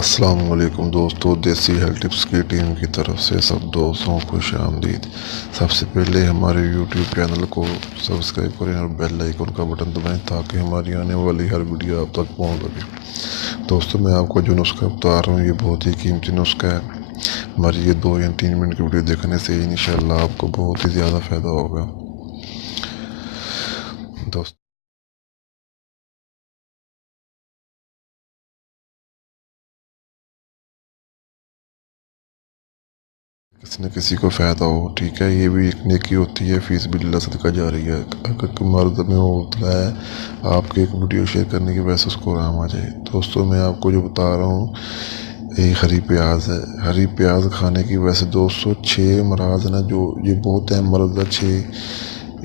अस्सलाम वालेकुम दोस्तों, देसी हेल्थ टिप्स की टीम की तरफ से सब दोस्तों को खुश आमदीद। सबसे पहले हमारे यूट्यूब चैनल को सब्सक्राइब करें और बेल आइकन का बटन दबाएं ताकि हमारी आने वाली हर वीडियो आप तक पहुंच सके। दोस्तों, मैं आपको जो नुस्खा बता रहा हूँ ये बहुत ही कीमती नुस्खा है। हमारी ये 2 या 3 मिनट की वीडियो देखने से इंशाल्लाह आपको बहुत ही ज़्यादा फ़ायदा होगा। दोस्त किसी न किसी को फ़ायदा हो, ठीक है। ये भी एक नेकी होती है, फीस बिल्ला सदका जा रही है। अगर मर्द में वो होता है आपके एक वीडियो शेयर करने की वजह से उसको आराम आ जाए। दोस्तों, मैं आपको जो बता रहा हूँ ये हरी प्याज है। हरी प्याज खाने की वजह से दोस्तों 6 मराज ना जो ये बहुत है मर्द 6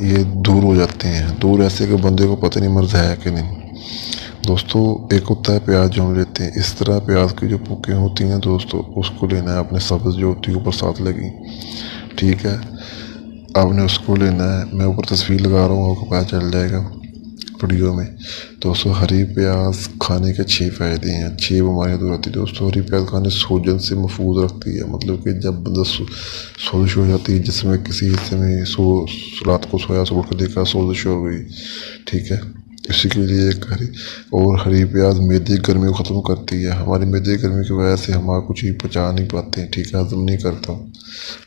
ये दूर हो जाते हैं। दूर ऐसे कि बंदे को पता नहीं मर्द है कि नहीं। दोस्तों, एक होता है प्याज जो हम लेते हैं, इस तरह प्याज की जो पुकें होती हैं दोस्तों उसको लेना है। अपने सब्ज़ जो होती है ऊपर साथ लगी, ठीक है, आपने उसको लेना है। मैं ऊपर तस्वीर लगा रहा हूँ, आपको पता चल जाएगा वीडियो में। दोस्तों, हरी प्याज खाने के 6 फ़ायदे हैं, 6 बीमारियाँ दूर होती है। दोस्तों, हरी प्याज खाने सूजन से महफूज रखती है, मतलब कि जब बंदा सोजिश हो जाती है जिसमें किसी हिस्से में रात को सोया सुबह को देखा सोजिश हो गई, ठीक है, इसी के लिए एक हरी प्याज मैदे की गर्मी को ख़त्म करती है। हमारी मैदे की गर्मी की वजह से हमारा कुछ ही पचा नहीं पाते हैं, ठीक है, हजम नहीं करता।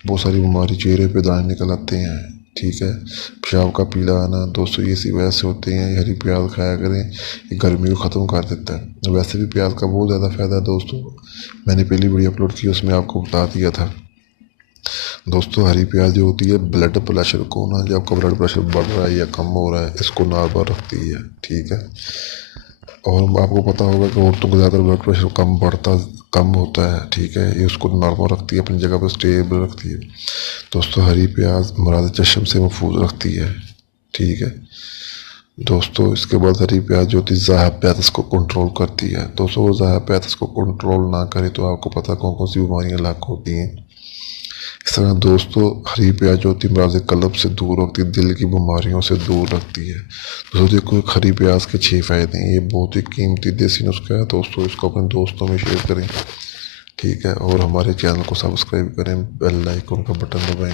बहुत सारी बीमारी, चेहरे पे दाने निकल आते हैं, ठीक है, पेशाब का पीला आना, दोस्तों ये इसी वजह से होते हैं। हरी प्याज खाया करें, ये गर्मी को ख़त्म कर देता है। वैसे भी प्याज का बहुत ज़्यादा फ़ायदा है दोस्तों, मैंने पहली वीडियो अपलोड की उसमें आपको बता दिया था। दोस्तों, हरी प्याज जो होती है ब्लड प्रेशर को ना, जब आपका ब्लड प्रेशर बढ़ रहा है या कम हो रहा है, इसको नॉर्मल रखती है, ठीक है। और आपको पता होगा कि औरतों को ज़्यादा ब्लड प्रेशर कम होता है, ठीक है, ये उसको नॉर्मल रखती है, अपनी जगह पर स्टेबल रखती है। दोस्तों, हरी प्याज मराद चश्म से महफूज रखती है, ठीक है। दोस्तों, इसके बाद हरी प्याज जो होती है ज़्यादात्स को कंट्रोल करती है। दोस्तों, वो ज़्यादात्स को कंट्रोल ना करे तो आपको पता कौन कौन सी बीमारियाँ लाक होती हैं। इस तरह दोस्तों, हरी प्याज जो होती है अमराज़ क़ल्ब से दूर रखती है, दिल की बीमारियों से दूर रखती है। दोस्तों, देखो हरी प्याज के 6 फ़ायदे हैं, ये बहुत ही कीमती देसी नुस्खा है दोस्तों, इसको अपने दोस्तों में शेयर करें, ठीक है, और हमारे चैनल को सब्सक्राइब करें, बेल आइकन का बटन दबाएं।